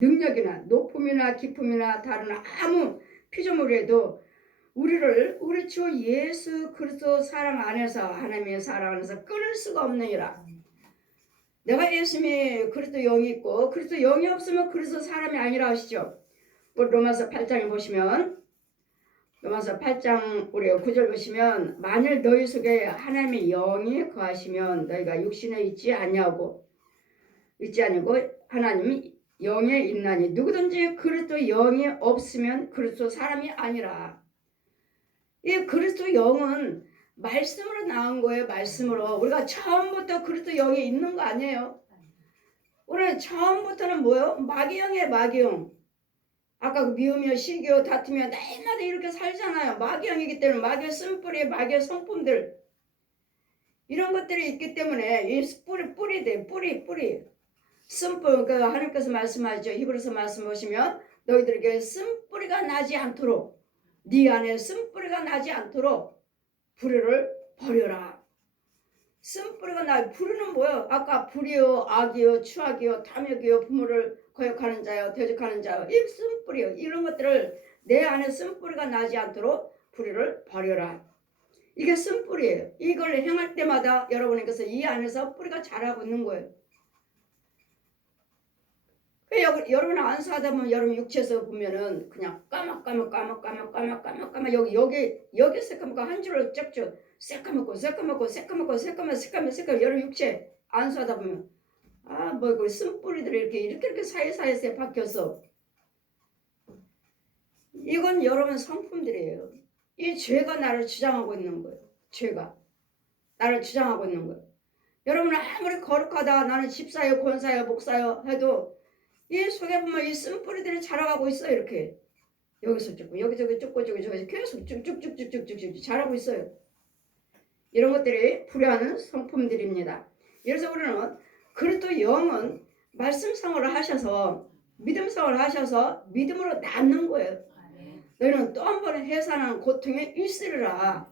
능력이나 높음이나 기쁨이나 다른 아무 피조물에도 우리 주 예수 그리스도 사랑 안에서, 하나님의 사랑 안에서 끊을 수가 없느니라. 내가 예수님이 그리스도 영이 있고 그리스도 영이 없으면 그리스도 사람이 아니라 하시죠. 우리 로마서 8장에 보시면, 로마서 8장 우리 9절 보시면, 만일 너희 속에 하나님의 영이 거하시면 너희가 육신에 있지 아니고 하나님이 영에 있나니 누구든지 그리스도 영이 없으면 그리스도 사람이 아니라. 이 그리스도 영은 말씀으로 나온 거예요. 말씀으로. 우리가 처음부터 그리스도 영이 있는 거 아니에요. 우리는 처음부터는 뭐예요? 마귀영이에요. 마귀영. 아까 그 미우며 시기요 다투며 날마다 이렇게 살잖아요. 마귀영이기 때문에 마귀의 쓴뿌리, 마귀의 성품들, 이런 것들이 있기 때문에 이 뿌리 돼. 뿌리. 쓴뿌리, 그 하나님께서 말씀하시죠. 히브리서 말씀 보시면, 너희들에게 쓴뿌리가 나지 않도록, 네 안에 쓴뿌리가 나지 않도록 불의를 버려라. 쓴뿌리가 나. 불의는 뭐예요? 아까 불이요, 악이요, 추악이요, 탐욕이요, 부모를 거역하는 자요, 대적하는 자요, 이 쓴뿌리요, 이런 것들을 내 안에 쓴뿌리가 나지 않도록 불의를 버려라. 이게 쓴뿌리예요. 이걸 행할 때마다 여러분께서 이 안에서 뿌리가 자라고 있는 거예요. 여러분 안수하다 보면 여러분 육체에서 보면은 그냥 까맣 여기 새까맣고 한 줄을 쩍쩍 새까맣고 여러분 육체 안수하다 보면, 뭐 그 쓴뿌리들이 이렇게 사이사이에 박혀서, 이건 여러분 성품들이에요. 이 죄가 나를 주장하고 있는 거예요. 죄가 나를 주장하고 있는 거예요. 여러분 아무리 거룩하다, 나는 집사요, 권사요, 목사요 해도 이 속에 보면 이 쓴뿌리들이 자라가고 있어요. 이렇게 여기서 쫓고 여기저기 쫓고 저기서 계속 쭉쭉쭉쭉쭉쭉 자라고 있어요. 이런 것들이 불효하는 성품들입니다. 그래서 우리는 그리스도 영은 말씀상으로 하셔서, 믿음상으로 하셔서 믿음으로 낳는 거예요. 너희는 또 한 번의 해산한 고통에 있으리라.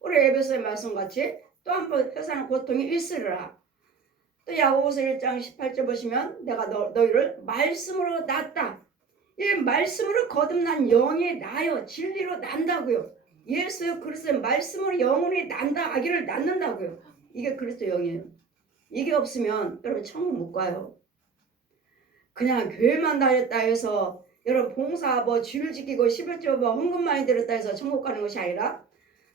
우리 에베소의 말씀같이 또 한 번 해산한 고통에 있으리라. 또 야고보서 1장 18절 보시면, 내가 너희를 말씀으로 낳았다. 이 말씀으로 거듭난 영이 나요. 진리로 난다고요. 예수 그리스도의 말씀으로 영혼이 난다, 아기를 낳는다고요. 이게 그리스도 영이에요. 이게 없으면 여러분 천국 못 가요. 그냥 교회만 다녔다 해서, 여러분 봉사 뭐 주일 지키고 11조 뭐 헌금 많이 들었다 해서 천국 가는 것이 아니라,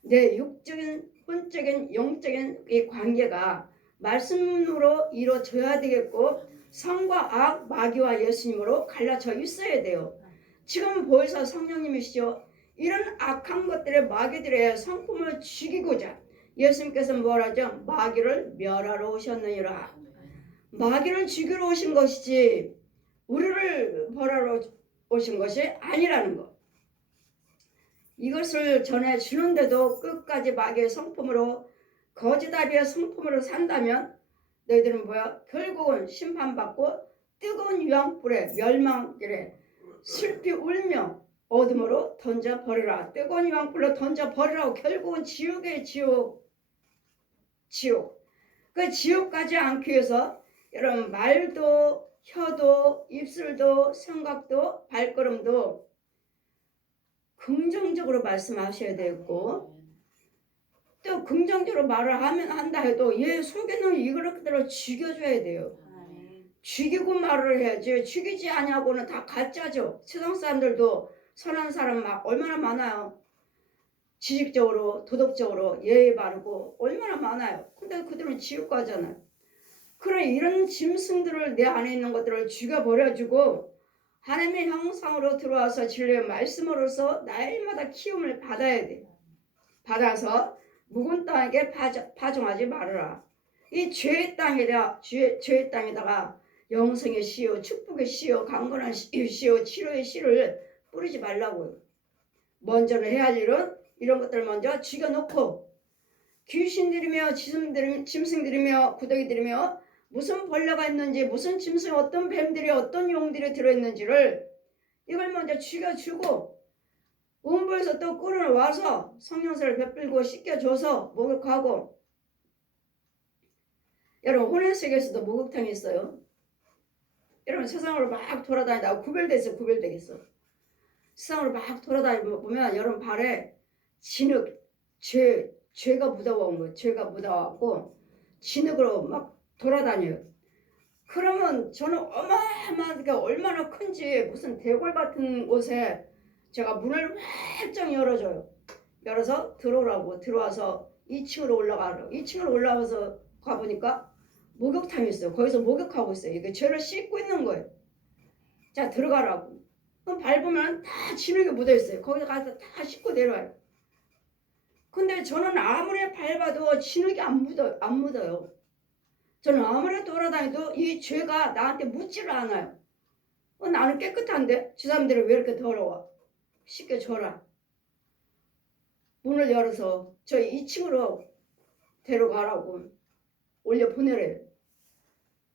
내 육적인, 혼적인, 영적인 이 관계가 말씀으로 이루어져야 되겠고, 성과 악, 마귀와 예수님으로 갈라져 있어야 돼요. 지금 보혜사 성령님이시죠. 이런 악한 것들의 마귀들의 성품을 죽이고자 예수님께서 뭐라 하죠? 마귀를 멸하러 오셨느니라. 마귀를 죽이러 오신 것이지 우리를 벌하러 오신 것이 아니라는 것. 이것을 전해주는데도 끝까지 마귀의 성품으로, 거짓아비의 성품으로 산다면 너희들은 뭐야? 결국은 심판받고 뜨거운 유황불에, 멸망길에 슬피 울며 어둠으로 던져버리라. 뜨거운 유황불로 던져버리라고. 결국은 지옥이에요. 지옥. 그 지옥 가지 않기 위해서 여러분 말도, 혀도, 입술도, 생각도, 발걸음도 긍정적으로 말씀하셔야 되고, 또 긍정적으로 말을 한다 해도 얘 속에는 이것들을 죽여줘야 돼요. 죽이고 말을 해야지. 죽이지 않냐고는 다 가짜죠. 세상 사람들도 선한 사람 막 얼마나 많아요. 지식적으로, 도덕적으로 예의 바르고 얼마나 많아요. 근데 그들은 지옥 가잖아요. 그런 이런 짐승들을, 내 안에 있는 것들을 죽여버려주고 하나님의 형상으로 들어와서 진리의 말씀으로서 날마다 키움을 받아야 돼. 받아서 묵은 땅에게 파종하지 말아라. 이 죄의 땅에다가 영생의 씨요, 축복의 씨요, 강건한 씨요, 치료의 씨를 뿌리지 말라고요. 먼저는 해야 할 일은 이런 것들을 먼저 죽여놓고, 귀신들이며 짐승들이며 구더기들이며 무슨 벌레가 있는지, 무슨 짐승, 어떤 뱀들이, 어떤 용들이 들어있는지를 이걸 먼저 죽여주고, 음부에서 또 끌어와서 성령세를 베풀고 씻겨줘서 목욕하고. 여러분 혼의 세계에서도 목욕탕이 있어요. 여러분 세상으로 막 돌아다니다 구별됐어. 구별되겠어. 세상으로 막 돌아다니면 보면 여러분 발에 진흙, 죄가 묻어온 거예요. 죄가 묻어갖고 진흙으로 막 돌아다녀요. 그러면 저는 어마어마하게 얼마나 큰지 무슨 대궐 같은 곳에 제가 문을 활짝 열어줘요. 열어서 들어오라고 들어와서 2층으로 올라가라고 2층으로 올라와서 가보니까 목욕탕이 있어요. 거기서 목욕하고 있어요. 이게 죄를 씻고 있는 거예요. 자 들어가라고. 그럼 밟으면 다 진흙이 묻어있어요. 거기 가서 다 씻고 내려와요. 근데 저는 아무리 밟아도 진흙이 안 묻어요. 저는 아무리 돌아다녀도 이 죄가 나한테 묻지를 않아요. 나는 깨끗한데 저 사람들은 왜 이렇게 더러워? 씻겨줘라. 문을 열어서 저 2층으로 데려가라고 올려 보내래요.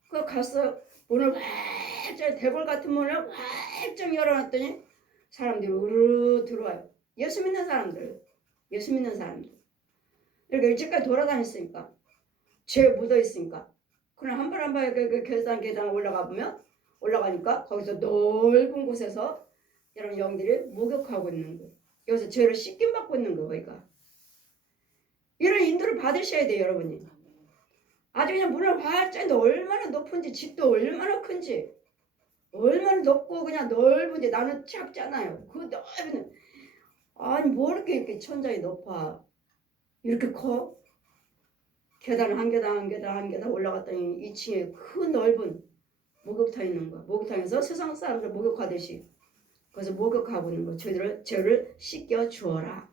그 가서 문을 활짝 대궐 같은 문을 활짝 열어놨더니 사람들이 우르르 들어와요. 예수 믿는 사람들. 예수 믿는 사람들. 이렇게 일찍까지 돌아다녔으니까 죄 묻어있으니까 그냥 한 발 한 발 그 계단 올라가 보면 올라가니까 거기서 넓은 곳에서 여러분 영들이 목욕하고 있는 거예요. 여기서 죄를 씻김 받고 있는 거예요. 거기가. 이런 인도를 받으셔야 돼요. 여러분이. 아주 그냥 문을 활짝 얼마나 높은지 집도 얼마나 큰지 얼마나 높고 그냥 넓은지 나는 작잖아요. 그 넓은 아니 뭐 이렇게 천장이 높아. 이렇게 커? 계단 한 계단 한 계단 한 계단 올라갔더니 2층에 큰 넓은 목욕탕 있는 거야. 목욕탕에서 세상 사람들 목욕하듯이 그래서 목욕하고 있는 거. 죄를 씻겨 주어라.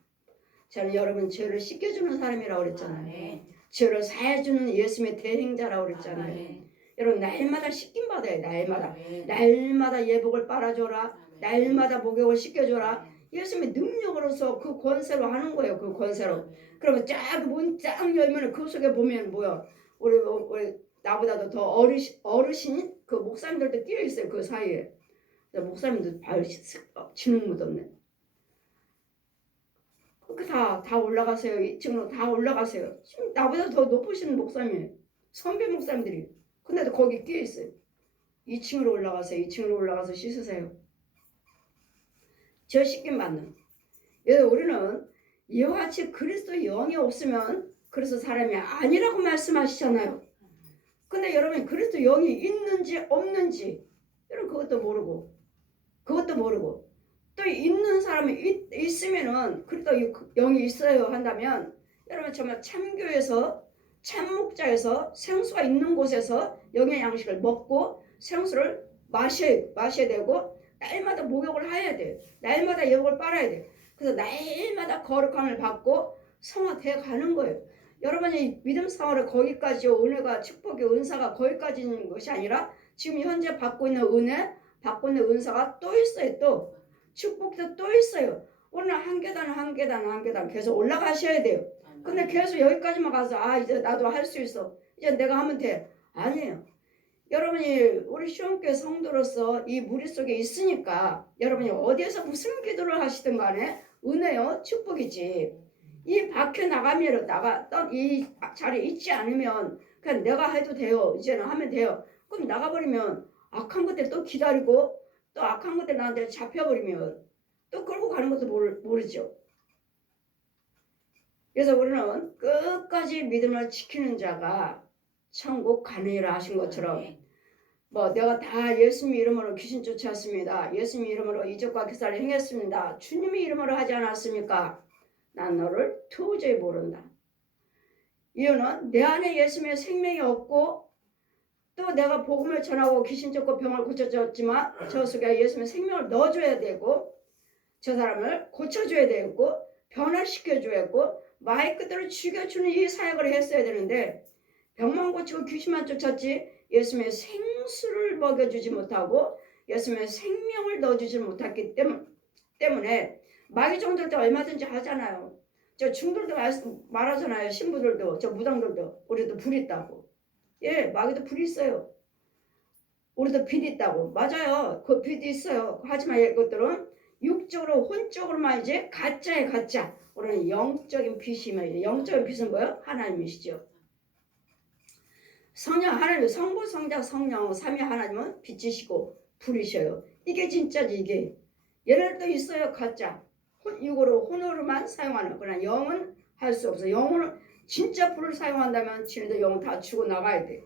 저는 여러분 죄를 씻겨주는 사람이라고 그랬잖아요. 네. 죄를 사해주는 예수님의 대행자라고 그랬잖아요. 네. 여러분 날마다 씻김 받아요. 날마다. 네. 날마다 예복을 빨아줘라. 네. 날마다 목욕을 씻겨줘라. 네. 예수님의 능력으로서 그 권세로 하는 거예요. 그 권세로. 네. 그러면 문 쫙 열면 그 속에 보면 뭐야. 우리 나보다도 더 어르신 그 목사님들도 끼어 있어요. 그 사이에. 목사님도 발 진흙 묻었네. 그렇게 다 올라가세요. 2층으로 다 올라가세요. 지금 나보다 더 높으신 목사님이에요. 선배 목사님들이. 근데도 거기 끼어 있어요. 2층으로 올라가세요. 2층으로 올라가서 씻으세요. 저 씻김 받는. 우리는 이와 같이 그리스도 영이 없으면 그래서 사람이 아니라고 말씀하시잖아요. 근데 여러분 그리스도 영이 있는지 없는지 여러분 그것도 모르고 또 있는 사람이 있으면은 그리스도 영이 있어요 한다면 여러분 정말 참교에서 참목자에서 생수가 있는 곳에서 영의 양식을 먹고 생수를 마셔야 되고 날마다 목욕을 해야 돼요. 날마다 예복을 빨아야 돼요. 그래서 날마다 거룩함을 받고 성화되어 가는 거예요. 여러분이 믿음 생활을 거기까지요. 은혜가 축복의 은사가 거기까지 있는 것이 아니라 지금 현재 받고 있는 은혜 받고 있는 은사가 또 있어요. 또 축복도 또 있어요. 오늘 한 계단 계속 올라가셔야 돼요. 근데 계속 여기까지만 가서 이제 나도 할 수 있어. 이제 내가 하면 돼. 아니에요. 여러분이 우리 시온교회 성도로서 이 무리 속에 있으니까 여러분이 어디에서 무슨 기도를 하시든 간에 은혜요 축복이지. 이 밖에 나가면 이 자리에 있지 않으면 그냥 내가 해도 돼요. 이제는 하면 돼요. 그럼 나가버리면 악한 것들 또 기다리고 또 악한 것들 나한테 잡혀버리면 또 끌고 가는 것도 모르죠. 그래서 우리는 끝까지 믿음을 지키는 자가 천국 가느니라 하신 것처럼 뭐 내가 다 예수님 이름으로 귀신 쫓았습니다. 예수님 이름으로 이적과 기사를 행했습니다. 주님의 이름으로 하지 않았습니까? 난 너를 도저히 모른다. 이유는 내 안에 예수님의 생명이 없고 또 내가 복음을 전하고 귀신 쫓고 병을 고쳐줬지만 저 속에 예수님의 생명을 넣어줘야 되고 저 사람을 고쳐줘야 되고 변화시켜줘야 되고 말 그대로 죽여주는 이 사역을 했어야 되는데 병만 고치고 귀신만 쫓았지 예수님의 생수를 먹여주지 못하고 예수님의 생명을 넣어주지 못했기 때문에 마귀 종들도 얼마든지 하잖아요. 저 중들도 말하잖아요. 신부들도 저 무당들도 우리도 불 있다고. 예, 마귀도 불이 있어요. 우리도 빛 있다고. 맞아요. 그 빛이 있어요. 하지만 이것들은 육적으로 혼적으로만 이제 가짜예요. 가짜. 우리는 영적인 빛이면 영적인 빛은 뭐예요? 하나님이시죠. 성령 하나님 성부 성자 성령 삼위 하나님은 빛이시고 불이셔요. 이게 진짜지 이게. 얘네들도 있어요 가짜. 이거로 혼으로만 사용하는 그러나 영은 할 수 없어. 영은 진짜 불을 사용한다면 지네도 영 다 주고 나가야 돼.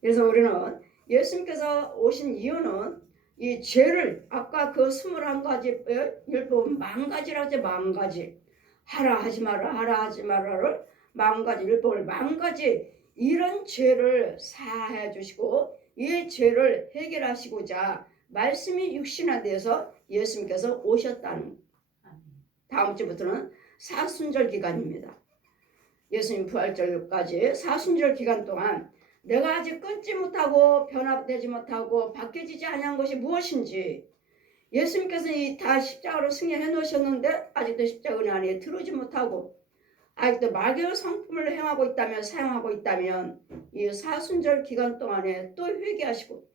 그래서 우리는 예수님께서 오신 이유는 이 죄를 아까 그 21가지 율법은 10,000가지라지 10,000가지 하라 하지 마라 하라 하지 마라를 10,000가지 율법을 10,000가지 이런 죄를 사해 주시고 이 죄를 해결하시고자 말씀이 육신화되어서 예수님께서 오셨다는. 다음 주부터는 사순절 기간입니다. 예수님 부활절까지 사순절 기간 동안 내가 아직 끊지 못하고 변화되지 못하고 바뀌어지지 않은 것이 무엇인지 예수님께서 다 십자가로 승리해 놓으셨는데 아직도 십자가 은혜 안에 들어오지 못하고 아직도 마귀의 성품을 행하고 있다면 사용하고 있다면 이 사순절 기간 동안에 또 회개하시고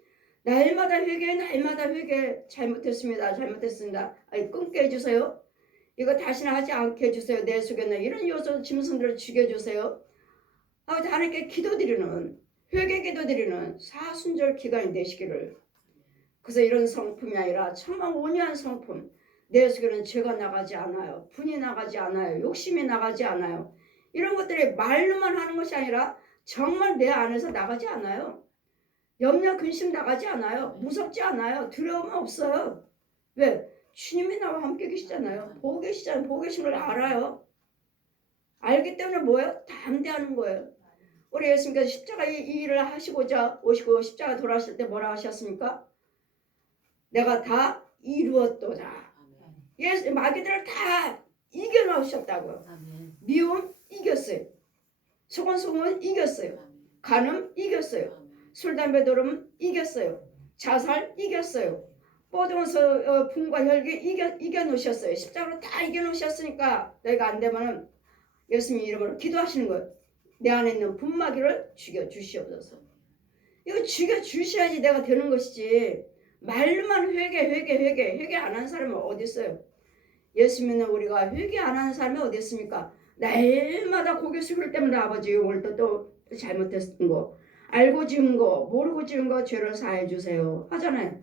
날마다 회개 날마다 회개 잘못했습니다 잘못했습니다 끊게 해주세요. 이거 다시는 하지 않게 해주세요. 내 속에 있는 이런 요소 짐승들을 죽여주세요. 하나님께 기도드리는 회개 기도드리는 사순절 기간이 되시기를. 그래서 이런 성품이 아니라 정말 온유한 성품. 내 속에는 죄가 나가지 않아요. 분이 나가지 않아요. 욕심이 나가지 않아요. 이런 것들이 말로만 하는 것이 아니라 정말 내 안에서 나가지 않아요. 염려 근심 나가지 않아요. 무섭지 않아요. 두려움 없어요. 왜? 주님이 나와 함께 계시잖아요. 보고 계시잖아요. 보고 계신 걸 알아요. 알기 때문에 뭐예요? 담대하는 거예요. 우리 예수님께서 십자가 이 일을 하시고자 오시고 십자가 돌아오실 때 뭐라 하셨습니까? 내가 다 이루었도다. 예수 마귀들을 다 이겨놓으셨다고요. 미움 이겼어요. 소곤소곤 이겼어요. 간음 이겼어요. 술 담배 도름 이겼어요. 자살 이겼어요. 모든 분과 혈기 이겨놓으셨어요. 십자가로 다 이겨놓으셨으니까 너희가 안 되면 예수님 이름으로 기도하시는 거예요. 내 안에 있는 분마귀를 죽여주시옵소서. 이거 죽여주셔야지 내가 되는 것이지 말로만 회개 안 하는 사람은 어디 있어요? 예수 믿는 우리가 회개 안 하는 사람이 어디 있습니까? 날마다 고개 숙일 때마다 아버지 오늘도 또 잘못했던 거 알고 지은 거 모르고 지은 거 죄를 사해 주세요 하잖아요.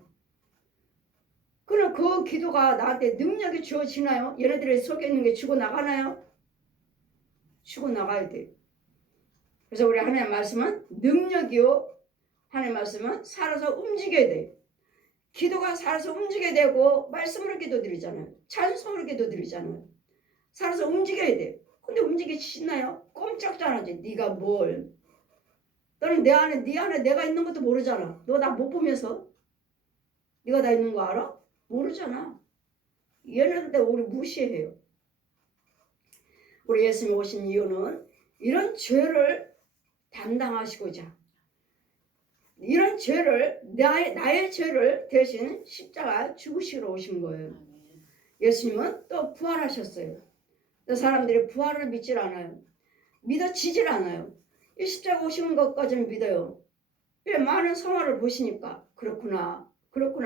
그럼 그 기도가 나한테 능력이 주어지나요? 얘네들이 속에 있는 게 죽어나가나요? 죽어나가야 돼. 그래서 우리 하나님 말씀은 능력이요. 하나님 말씀은 살아서 움직여야 돼. 기도가 살아서 움직여야 되고 말씀으로 기도드리잖아요. 찬송으로 기도드리잖아요. 살아서 움직여야 돼. 근데 움직이시나요? 꼼짝도 안 하지. 네가 뭘. 너는 네 안에 내가 있는 것도 모르잖아. 너 나 못 보면서. 네가 나 있는 거 알아? 모르잖아. 얘네들 우리 무시해요. 우리 예수님 오신 이유는 이런 죄를 담당하시고자 이런 죄를 나의 죄를 대신 십자가 죽으시러 오신 거예요. 예수님은 또 부활하셨어요. 사람들이 부활을 믿질 않아요. 믿어지질 않아요. 이 십자가 오시는 것까지는 믿어요. 왜? 많은 성화를 보시니까 그렇구나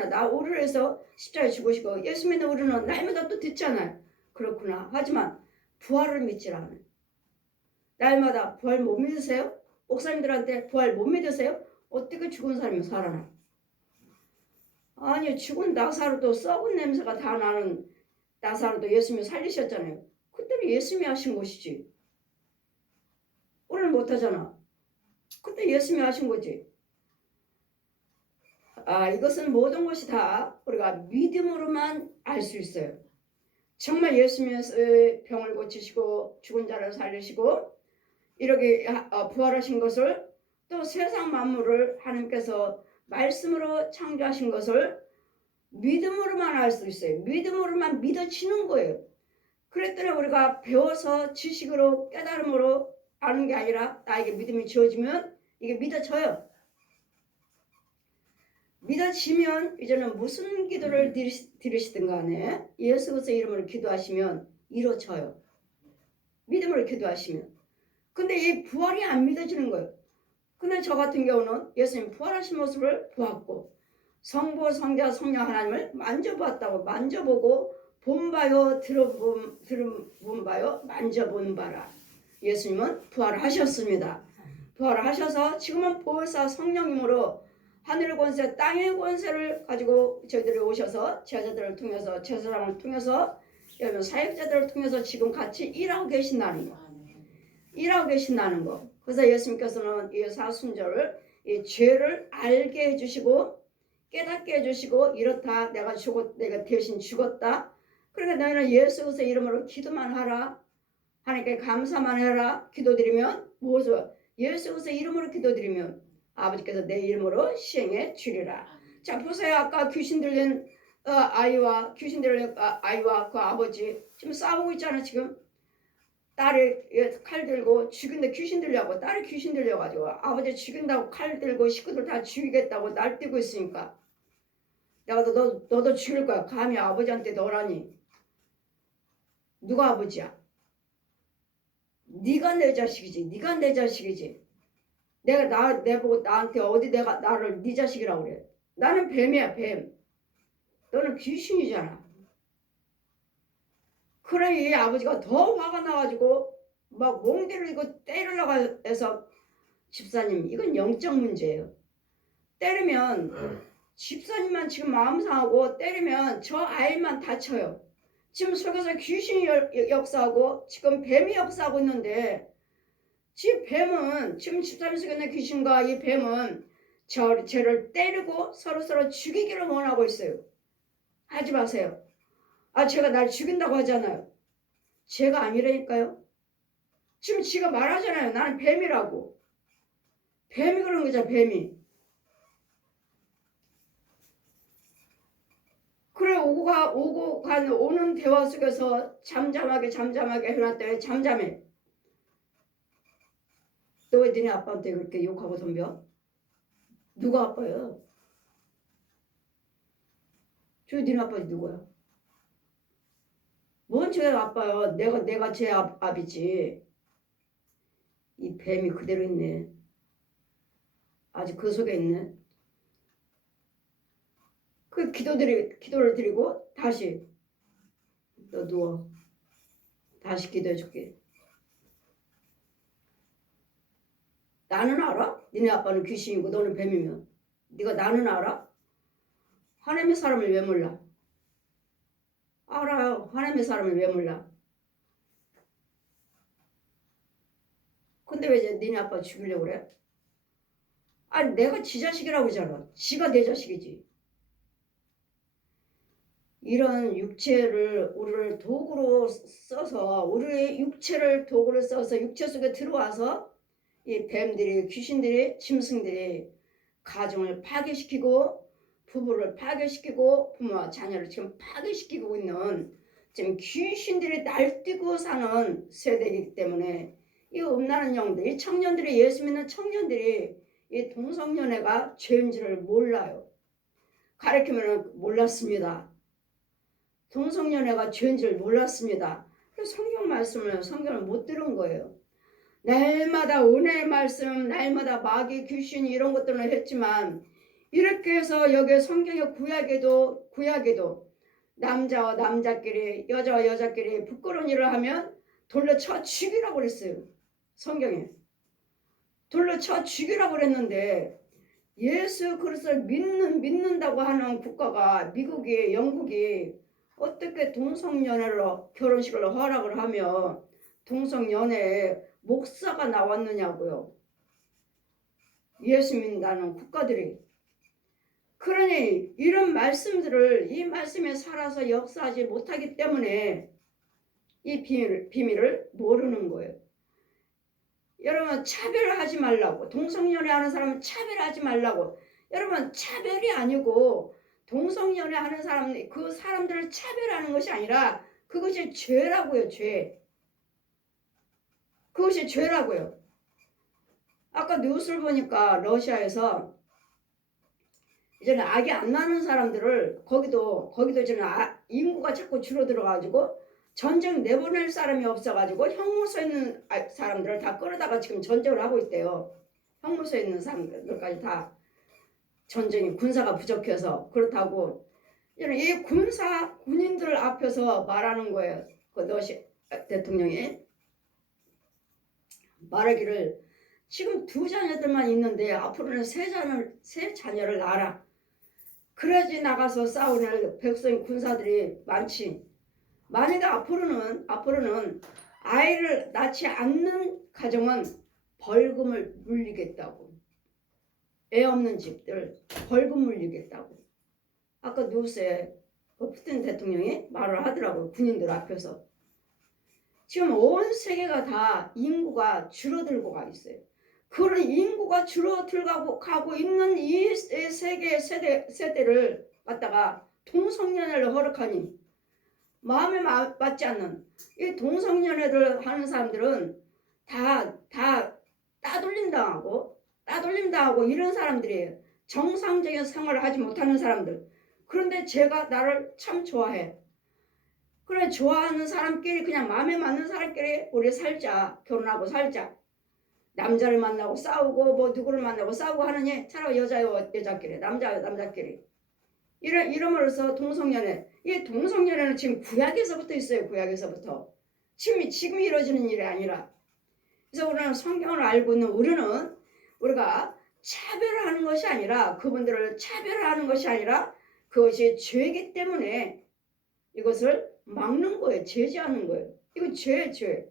나 우리를 해서 십자가에 죽으시고 예수 믿는 우리는 날마다 또 듣잖아요. 그렇구나. 하지만 부활을 믿질 않아요. 날마다 부활 못 믿으세요? 목사님들한테 부활 못 믿으세요? 어떻게 죽은 사람이 살아나? 아니 죽은 나사로도 썩은 냄새가 다 나는 나사로도 예수님이 살리셨잖아요. 그때는 예수님이 하신 것이지. 우리는 못하잖아. 그때 예수님이 하신 거지. 이것은 모든 것이 다 우리가 믿음으로만 알 수 있어요. 정말 예수님의 병을 고치시고 죽은 자를 살리시고 이렇게 부활하신 것을 또 세상 만물을 하나님께서 말씀으로 창조하신 것을 믿음으로만 알 수 있어요. 믿음으로만 믿어지는 거예요. 그랬더니 우리가 배워서 지식으로 깨달음으로 아는 게 아니라 나에게 믿음이 주어지면 이게 믿어져요. 믿어지면 이제는 무슨 기도를 드리시든 간에 예수 그리스도의 이름으로 기도하시면 이루어져요. 믿음으로 기도하시면. 근데 이 부활이 안 믿어지는 거예요. 근데 저 같은 경우는 예수님 부활하신 모습을 보았고 성부 성자 성령 하나님을 만져보았다고 만져보고 본바요 들어본 바요 만져본 바라. 예수님은 부활하셨습니다. 부활하셔서 지금은 보혜사 성령님으로 하늘의 권세 땅의 권세를 가지고 저희들이 오셔서 제자들을 통해서 제사장을 통해서 여러분 사역자들을 통해서 지금 같이 일하고 계신다는 거. 일하고 계신다는 거. 그래서 예수님께서는 이 사순절을 이 죄를 알게 해주시고 깨닫게 해주시고 이렇다 내가 대신 죽었다. 그러니까 너희는 예수 그리스도의 이름으로 기도만 하라. 하나님께 감사만 해라. 기도드리면 무엇을 예수 그리스도의 이름으로 기도드리면 아버지께서 내 이름으로 시행해 주리라. 자 보세요. 아까 귀신 들린 아이와 그 아버지 지금 싸우고 있잖아. 지금 딸이 칼 들고 죽인데 귀신 들려고 딸이 귀신 들려가지고 아버지 죽인다고 칼 들고 식구들 다 죽이겠다고 날뛰고 있으니까 내가 너도 죽일 거야. 감히 아버지한테 너라니. 누가 아버지야? 네가 내 자식이지. 네가 내 자식이지. 내가 내보고 나한테 어디 내가 나를 네 자식이라고 그래. 나는 뱀이야 뱀. 너는 귀신이잖아. 그러니 이 아버지가 더 화가 나가지고 막 몽대를 이거 때리려고 해서 집사님 이건 영적 문제예요. 때리면 집사님만 지금 마음 상하고 때리면 저 아이만 다쳐요. 지금 속에서 귀신이 역사하고 지금 뱀이 역사하고 있는데 지금 뱀은 지금 집사님 속에 있는 귀신과 이 뱀은 쟤를 때리고 서로 죽이기를 원하고 있어요. 하지 마세요. 제가 날 죽인다고 하잖아요. 제가 아니라니까요. 지금 지가 말하잖아요. 나는 뱀이라고. 뱀이 그런 거죠. 뱀이. 그래 오는 대화 속에서 잠잠하게 해놨더니 잠잠해. 너 왜 니네 아빠한테 그렇게 욕하고 덤벼? 누가 아빠야? 저 니네 아빠 누구야? 뭔 제가 아빠요? 내가 제 아비지. 이 뱀이 그대로 있네. 아직 그 속에 있네. 그 기도를 드리고 다시 너 누워. 다시 기도해 줄게. 나는 알아? 니네 아빠는 귀신이고 너는 뱀이면 네가 나는 알아? 하나님의 사람을 왜 몰라? 알아요. 하나님의 사람을 왜 몰라? 근데 왜 이제 니네 아빠 죽이려고 그래? 아니 내가 지 자식이라고 그러잖아. 지가 내 자식이지. 이런 육체를 우리를 도구로 써서 우리의 육체를 도구로 써서 육체 속에 들어와서 이 뱀들이 귀신들이 짐승들이 가정을 파괴시키고 부부를 파괴시키고 부모와 자녀를 지금 파괴시키고 있는 지금 귀신들이 날뛰고 사는 세대이기 때문에 이 음란한 영들, 이 청년들이 예수 믿는 청년들이 이 동성연애가 죄인지를 몰라요. 가르치면 몰랐습니다. 동성연애가 죄인지를 몰랐습니다. 성경을 못 들은 거예요. 날마다 은혜의 말씀, 날마다 마귀, 귀신 이런 것들을 했지만 이렇게 해서 여기 성경의 구약에도 남자와 남자끼리 여자와 여자끼리 부끄러운 일을 하면 돌려 쳐 죽이라고 그랬어요. 성경에. 돌려 쳐 죽이라고 그랬는데 예수 그리스도를 믿는다고 하는 국가가 미국이 영국이 어떻게 동성연애로 결혼식을 허락을 하며 동성연애에 목사가 나왔느냐고요. 예수 믿는다는 국가들이. 그러니 이런 말씀들을 이 말씀에 살아서 역사하지 못하기 때문에 이 비밀을 모르는 거예요. 여러분 차별하지 말라고. 동성연애 하는 사람은 차별하지 말라고. 여러분 차별이 아니고 동성연애 하는 사람 그 사람들을 차별하는 것이 아니라 그것이 죄라고요. 죄. 그것이 죄라고요. 아까 뉴스를 보니까 러시아에서 이제는 아기 안 낳는 사람들을 거기도 이제는 인구가 자꾸 줄어들어가지고 전쟁 내보낼 사람이 없어가지고 형무소에 있는 사람들을 다 끌어다가 지금 전쟁을 하고 있대요. 형무소에 있는 사람들까지 다 전쟁이 군사가 부족해서 그렇다고 이 군인들 앞에서 말하는 거예요. 그 러시아 대통령이 말하기를 지금 2자녀들만 있는데 앞으로는 세 자녀를 낳아라. 그래야지 나가서 싸우는 백성 군사들이 많지. 만약에 앞으로는 아이를 낳지 않는 가정은 벌금을 물리겠다고. 애 없는 집들 벌금 물리겠다고. 아까 누구세요? 그 푸틴 대통령이 말을 하더라고요. 군인들 앞에서. 지금 온 세계가 다 인구가 줄어들고 가 있어요. 그런 인구가 줄어들고 가고 있는 이 세계의 세대를 갖다가 동성연애를 허락하니 마음에 맞지 않는 이 동성연애를 하는 사람들은 다 따돌림 당하고 이런 사람들이에요. 정상적인 생활을 하지 못하는 사람들. 그런데 제가 나를 참 좋아해. 그래, 좋아하는 사람끼리 그냥 마음에 맞는 사람끼리 우리 살자. 결혼하고 살자. 남자를 만나고 싸우고 뭐 누구를 만나고 싸우고 하느니 차라리 여자끼리 남자끼리 이러면서 동성연애. 이 동성연애는 지금 구약에서부터 있어요. 구약에서부터. 지금 이루어지는 일이 아니라. 그래서 우리는 성경을 알고 있는 우리가 차별하는 것이 아니라 그분들을 차별하는 것이 아니라 그것이 죄이기 때문에 이것을 막는 거예요. 제지하는 거예요. 이건 죄.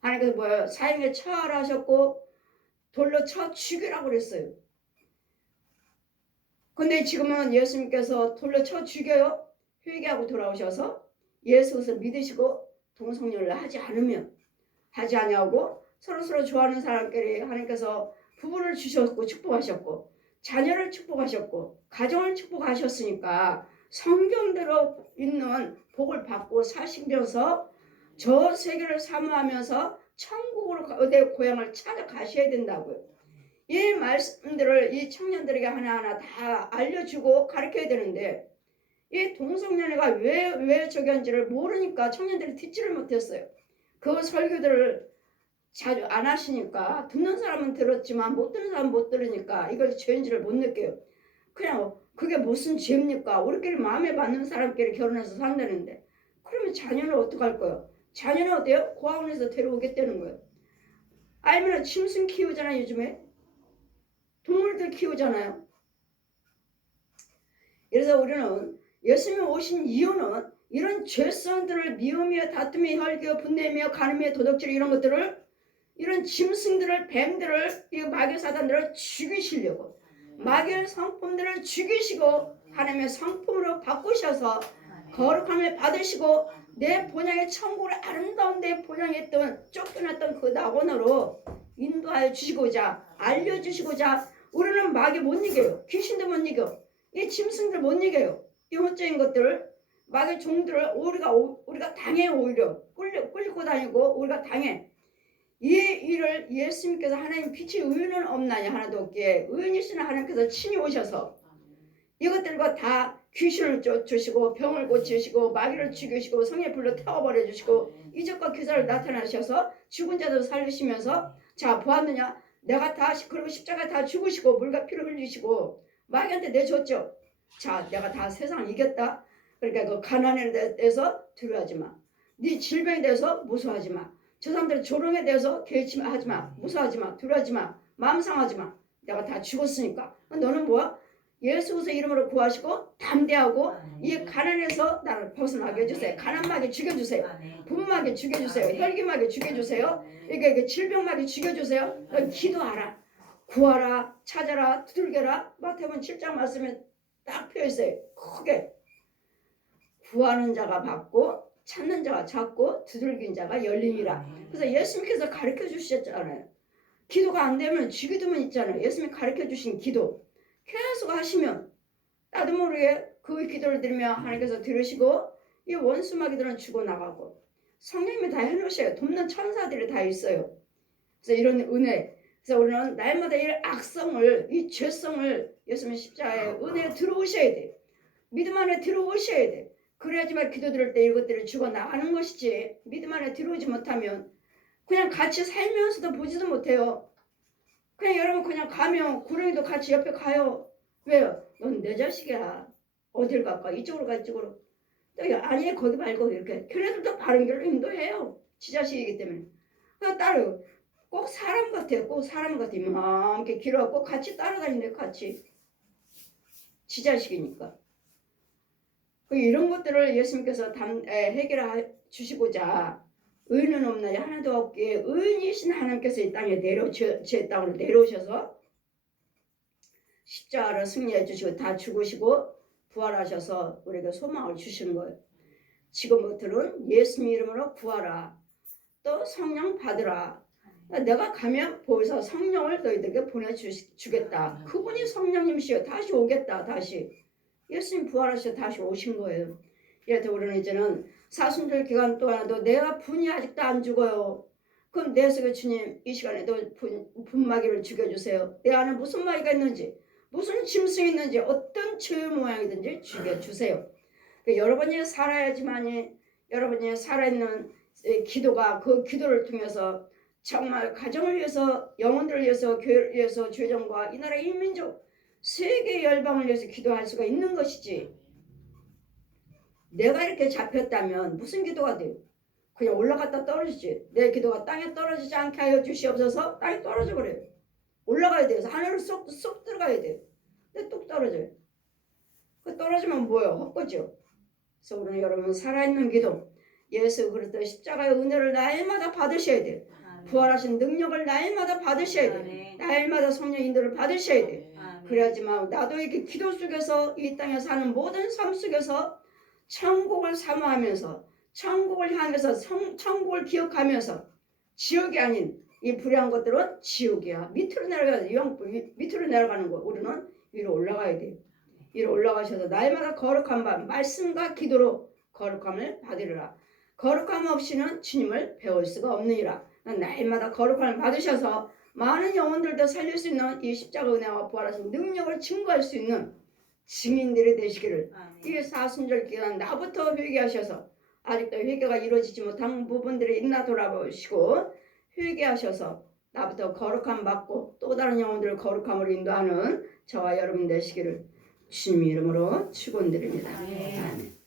하나님께서 뭐예요? 사형에 처하셨고 돌로 쳐 죽이라고 그랬어요. 근데 지금은 예수님께서 돌로 쳐 죽여요. 회개하고 돌아오셔서 예수 그리스도를 믿으시고 동성연애를 하지 아니하고 서로 좋아하는 사람끼리 하나님께서 부부를 주셨고 축복하셨고 자녀를 축복하셨고 가정을 축복하셨으니까 성경대로 있는 복을 받고 사시면서 저 세계를 사모하면서 천국으로 고향을 찾아가셔야 된다고요. 이 말씀들을 이 청년들에게 하나하나 다 알려주고 가르쳐야 되는데 이 동성연애가 왜 저기한지를 모르니까 청년들이 듣지를 못했어요. 그 설교들을 자주 안 하시니까 듣는 사람은 들었지만 못 듣는 사람은 못 들으니까 이걸 죄인지를 못 느껴요. 그냥 그게 무슨 죄입니까? 우리끼리 마음에 맞는 사람끼리 결혼해서 산다는데 그러면 자녀는 어떡할 거예요? 자녀는 어때요? 고아원에서 데려오겠다는 거예요. 알면 짐승 키우잖아요. 요즘에 동물들 키우잖아요. 그래서 우리는 예수님이 오신 이유는 이런 죄성들을 미우며 다툼이 혈기어 분내며 간음며 도둑질 이런 것들을 이런 짐승들을 뱀들을 이 마귀 사단들을 죽이시려고 마귀의 성품들을 죽이시고 하나님의 성품으로 바꾸셔서 거룩함을 받으시고 내 본향의 천국을 아름다운 데 본향했던 쫓겨났던 그 낙원으로 인도하여 주시고자 알려주시고자 우리는 마귀 못 이겨요. 귀신도 못 이겨. 이 짐승들 못 이겨요. 이 혼자인 것들을 마귀 종들을 우리가 당해. 오히려 끌고 다니고 우리가 당해. 이 일을 예수님께서 하나님 빛이 의인은 없나냐 하나도 없기에 의인이신 하나님께서 친히 오셔서 이것들과 다 귀신을 쫓으시고 병을 고치시고 마귀를 죽이시고 성의 불로 태워버려 주시고 이적과 기사를 나타나셔서 죽은 자도 살리시면서 자 보았느냐 내가 다 그리고 십자가 다 죽으시고 물과 피를 흘리시고 마귀한테 내줬죠. 자 내가 다 세상을 이겼다. 그러니까 그 가난에 대해서 두려워하지 마. 네 질병에 대해서 무서워하지 마. 저 사람들 조롱에 대해서 개의치하지 마. 무서워하지 마. 두려워하지 마. 마음 상하지 마. 내가 다 죽었으니까. 너는 뭐야? 예수 그리스도 이름으로 구하시고 담대하고 이 가난에서 나를 벗어나게 해주세요. 가난마귀 죽여주세요. 분마귀 죽여주세요. 혈기마귀 죽여주세요. 이게 질병마귀 죽여주세요. 기도하라. 구하라. 찾아라. 두들겨라. 마태복음 7장 말씀에 딱 표했어요. 크게. 구하는 자가 받고 찾는 자가 찾고 두들긴 자가 열림이라. 그래서 예수님께서 가르쳐 주셨잖아요. 기도가 안 되면 주기도문 있잖아요. 예수님이 가르쳐 주신 기도 계속 하시면 나도 모르게 그 기도를 드리면 하나님께서 들으시고 이 원수마귀들은 죽어나가고 성령님이 다 해놓으셔요. 돕는 천사들이 다 있어요. 그래서 이런 은혜. 그래서 우리는 날마다 이 악성을 이 죄성을 예수님 십자가의 은혜에 들어오셔야 돼. 믿음 안에 들어오셔야 돼. 그래야지만 기도 드릴 때 이것들이 죽어나가는 것이지 믿음 안에 들어오지 못하면 그냥 같이 살면서도 보지도 못해요. 그냥 여러분 그냥 가면 구렁이도 같이 옆에 가요. 왜요? 넌 내 자식이야. 어딜 갈까? 이쪽으로 가 이쪽으로. 아니 거기 말고 이렇게 걔네들도 바른 길로 인도해요. 지 자식이기 때문에. 따로 꼭 사람 같아요. 꼭 사람 같아. 이렇게 길어갖고 같이 따라다니는데 같이 지 자식이니까. 이런 것들을 예수님께서 해결해 주시고자 의인은 없나요? 하나도 없기에 의인이신 하나님께서 이 땅에 제 땅으로 내려오셔서 십자가를 승리해 주시고 다 죽으시고 부활하셔서 우리에게 소망을 주시는 거예요. 지금부터는 예수님 이름으로 구하라. 또 성령 받으라. 내가 가면 보여서 성령을 너희들에게 보내주겠다. 그분이 성령님이시여 다시 오겠다. 다시 예수님 부활하셔서 다시 오신 거예요. 이래서 우리는 이제는 사순절 기간 동안에도 내가 분이 아직도 안 죽어요. 그럼 내 속에 주님 이 시간에도 분마귀를 죽여주세요. 내 안에 무슨 마귀가 있는지 무슨 짐승이 있는지 어떤 죄의 모양이든지 죽여주세요. 여러분이 살아야지만이 여러분이 살아있는 기도가 그 기도를 통해서 정말 가정을 위해서 영혼들을 위해서 교회를 위해서 죄정과 이 나라 인민족 세계 열방을 위해서 기도할 수가 있는 것이지. 내가 이렇게 잡혔다면 무슨 기도가 돼요? 그냥 올라갔다 떨어지지. 내 기도가 땅에 떨어지지 않게 하여 주시옵소서. 땅에 떨어져 버려요. 올라가야 돼요. 하늘을 쏙 들어가야 돼요. 근데 뚝 떨어져요. 그 떨어지면 뭐예요? 헛거죠. 그래서 우리는 여러분 살아있는 기도 예수 그리스도 십자가의 은혜를 날마다 받으셔야 돼요. 부활하신 능력을 날마다 받으셔야 돼요. 날마다 성령 인도를 받으셔야 돼요. 그래야지만 나도 이렇게 기도 속에서 이 땅에 사는 모든 삶 속에서 천국을 사모하면서 천국을 향해서 천국을 기억하면서 지옥이 아닌 이 불의한 것들은 지옥이야. 밑으로 내려가는 거. 우리는 위로 올라가야 돼요. 위로 올라가셔서 날마다 거룩한 밤 말씀과 기도로 거룩함을 받으리라. 거룩함 없이는 주님을 배울 수가 없느니라. 날마다 거룩함을 받으셔서 많은 영혼들도 살릴 수 있는 이 십자가 은혜와 부활하신 능력을 증거할 수 있는 증인들이 되시기를 이 사순절 기간 나부터 회개하셔서 아직도 회개가 이루어지지 못한 부분들이 있나 돌아보시고 회개하셔서 나부터 거룩함 받고 또 다른 영혼들을 거룩함으로 인도하는 저와 여러분 되시기를 주님 이름으로 축원드립니다. 아멘.